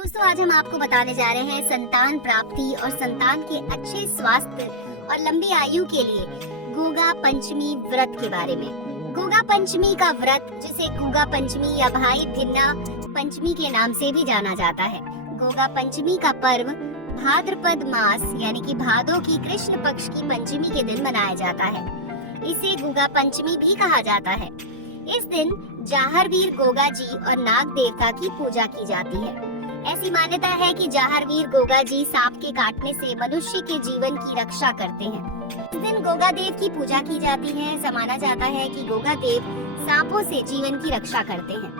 दोस्तों आज हम आपको बताने जा रहे हैं संतान प्राप्ति और संतान के अच्छे स्वास्थ्य और लंबी आयु के लिए गोगा पंचमी व्रत के बारे में। गोगा पंचमी का व्रत, जिसे गोगा पंचमी या भाई भिन्ना पंचमी के नाम से भी जाना जाता है। गोगा पंचमी का पर्व भाद्रपद मास यानी कि भादो की कृष्ण पक्ष की पंचमी के दिन मनाया जाता है। इसे गोगा पंचमी भी कहा जाता है। इस दिन जाहरवीर गोगा जी और नाग देवता की पूजा की जाती है। ऐसी मान्यता है कि जाहरवीर गोगा जी सांप के काटने से मनुष्य के जीवन की रक्षा करते हैं। इस दिन गोगा देव की पूजा की जाती है। ऐसा माना जाता है कि गोगा देव सांपों से जीवन की रक्षा करते हैं।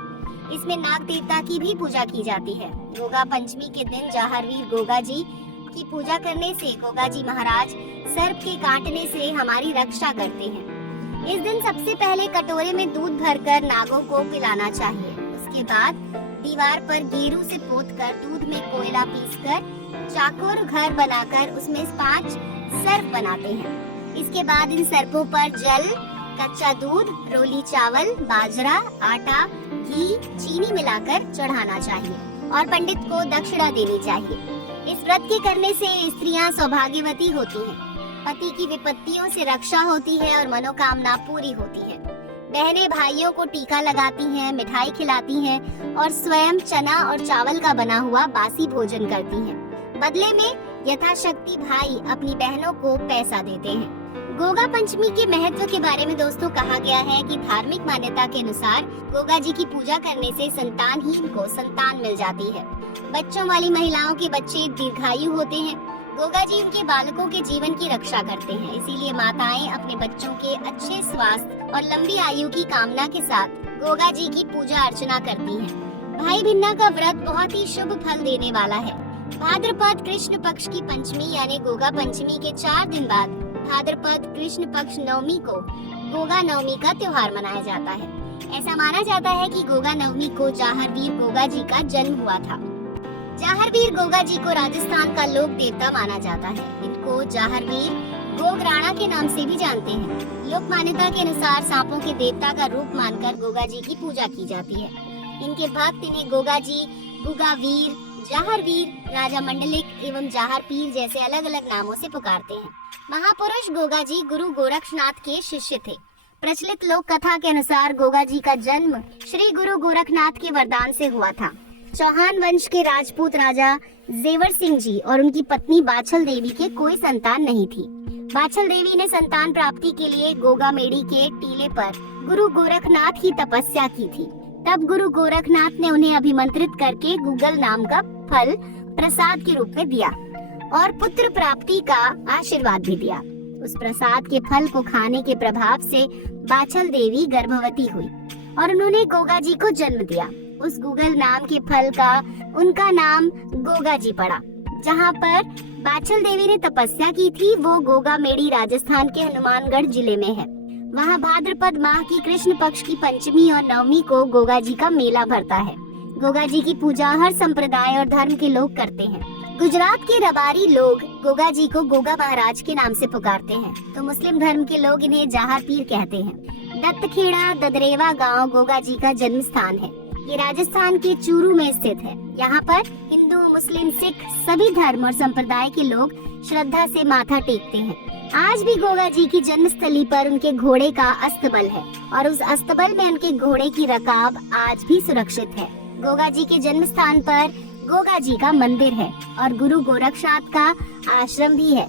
इसमें नाग देवता की भी पूजा की जाती है। गोगा पंचमी के दिन जाहरवीर गोगा जी की पूजा करने से गोगा जी महाराज सर्प के काटने से हमारी रक्षा करते हैं। इस दिन सबसे पहले कटोरे में दूध भरकर नागों को पिलाना चाहिए। उसके बाद दीवार पर गेरू से पोतकर दूध में कोयला पीसकर चाकोर घर बनाकर उसमें 5 सर्प बनाते हैं। इसके बाद इन सर्पों पर जल, कच्चा दूध, रोली चावल, बाजरा, आटा, घी, चीनी मिलाकर चढ़ाना चाहिए और पंडित को दक्षिणा देनी चाहिए। इस व्रत के करने से स्त्रियां सौभाग्यवती होती हैं, पति की विपत्तियों से रक्षा होती है और मनोकामना पूरी होती है। बहनें भाइयों को टीका लगाती हैं, मिठाई खिलाती हैं और स्वयं चना और चावल का बना हुआ बासी भोजन करती हैं। बदले में यथाशक्ति भाई अपनी बहनों को पैसा देते हैं। गोगा पंचमी के महत्व के बारे में दोस्तों कहा गया है कि धार्मिक मान्यता के अनुसार गोगा जी की पूजा करने से संतानहीन को संतान मिल जाती है। बच्चों वाली महिलाओं के बच्चे दीर्घायु होते हैं। गोगा जी उनके बालकों के जीवन की रक्षा करते हैं। इसीलिए माताएं अपने बच्चों के अच्छे स्वास्थ्य और लंबी आयु की कामना के साथ गोगा जी की पूजा अर्चना करती हैं। भाई भिन्ना का व्रत बहुत ही शुभ फल देने वाला है। भाद्रपद कृष्ण पक्ष की पंचमी यानी गोगा पंचमी के 4 दिन बाद भाद्रपद कृष्ण पक्ष नवमी को गोगा नवमी का त्योहार मनाया जाता है। ऐसा माना जाता है कि गोगा नवमी को जाहरवीर गोगा जी का जन्म हुआ था। जाहरवीर गोगा जी को राजस्थान का लोक देवता माना जाता है। इनको जाहरवीर गोगराणा के नाम से भी जानते हैं। लोक मान्यता के अनुसार सांपों के देवता का रूप मानकर गोगा जी की पूजा की जाती है। इनके भक्त इन्हें गोगा जी, गुगावीर, जाहरवीर, राजा मंडलिक एवं जाहरपीर जैसे अलग अलग नामों से पुकारते हैं। महापुरुष गोगा जी गुरु गोरक्षनाथ के शिष्य थे। प्रचलित लोक कथा के अनुसार गोगा जी का जन्म श्री गुरु गोरखनाथ के वरदान से हुआ था। चौहान वंश के राजपूत राजा जेवर सिंह जी और उनकी पत्नी बाछल देवी के कोई संतान नहीं थी। बाछल देवी ने संतान प्राप्ति के लिए गोगा मेड़ी के टीले पर गुरु गोरखनाथ की तपस्या की थी। तब गुरु गोरखनाथ ने उन्हें अभिमंत्रित करके गुगल नाम का फल प्रसाद के रूप में दिया और पुत्र प्राप्ति का आशीर्वाद भी दिया। उस प्रसाद के फल को खाने के प्रभाव से बाछल देवी गर्भवती हुई और उन्होंने गोगा जी को जन्म दिया। उस गुगल नाम के फल का उनका नाम गोगा जी पड़ा। जहाँ पर बाछल देवी ने तपस्या की थी वो गोगा मेड़ी राजस्थान के हनुमानगढ़ जिले में है। वहाँ भाद्रपद माह की कृष्ण पक्ष की पंचमी और नवमी को गोगा जी का मेला भरता है। गोगा जी की पूजा हर संप्रदाय और धर्म के लोग करते हैं। गुजरात के रबारी लोग गोगा जी को गोगा महाराज के नाम से पुकारते हैं, तो मुस्लिम धर्म के लोग इन्हें जाहरपीर कहते हैं। दत्तखेड़ा ददरेवा गांव गोगा जी का जन्म स्थान है। ये राजस्थान के चूरू में स्थित है। यहाँ पर हिंदू, मुस्लिम, सिख सभी धर्म और संप्रदाय के लोग श्रद्धा से माथा टेकते हैं। आज भी गोगा जी की जन्मस्थली पर उनके घोड़े का अस्तबल है और उस अस्तबल में उनके घोड़े की रकाब आज भी सुरक्षित है। गोगा जी के जन्म स्थान पर गोगा जी का मंदिर है और गुरु गोरक्षनाथ का आश्रम भी है।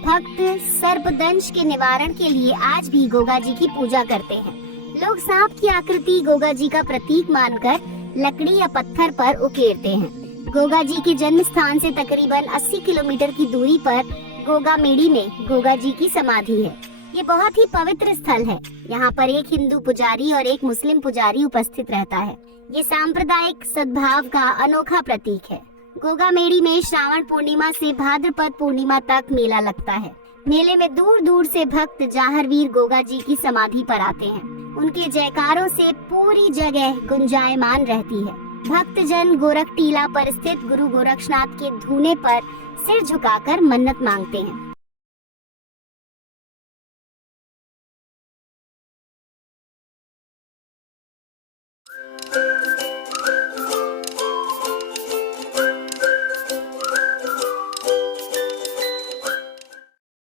भक्त सर्पदंश के निवारण के लिए आज भी गोगा जी की पूजा करते हैं। लोग सांप की आकृति गोगा जी का प्रतीक मानकर लकड़ी या पत्थर पर उकेरते हैं। गोगा जी के जन्म स्थान से तकरीबन 80 किलोमीटर की दूरी पर गोगा मेड़ी में गोगा जी की समाधि है। ये बहुत ही पवित्र स्थल है। यहाँ पर एक हिंदू पुजारी और एक मुस्लिम पुजारी उपस्थित रहता है। ये सांप्रदायिक सद्भाव का अनोखा प्रतीक है। गोगा मेड़ी में श्रावण पूर्णिमा से भाद्रपद पूर्णिमा तक मेला लगता है। मेले में दूर दूर से भक्त जाहरवीर गोगा जी की समाधि पर आते हैं। उनके जयकारों से पूरी जगह गुंजायमान रहती है। भक्तजन गोरख टीला पर स्थित गुरु गोरक्षनाथ के धूने पर सिर झुकाकर मन्नत मांगते हैं।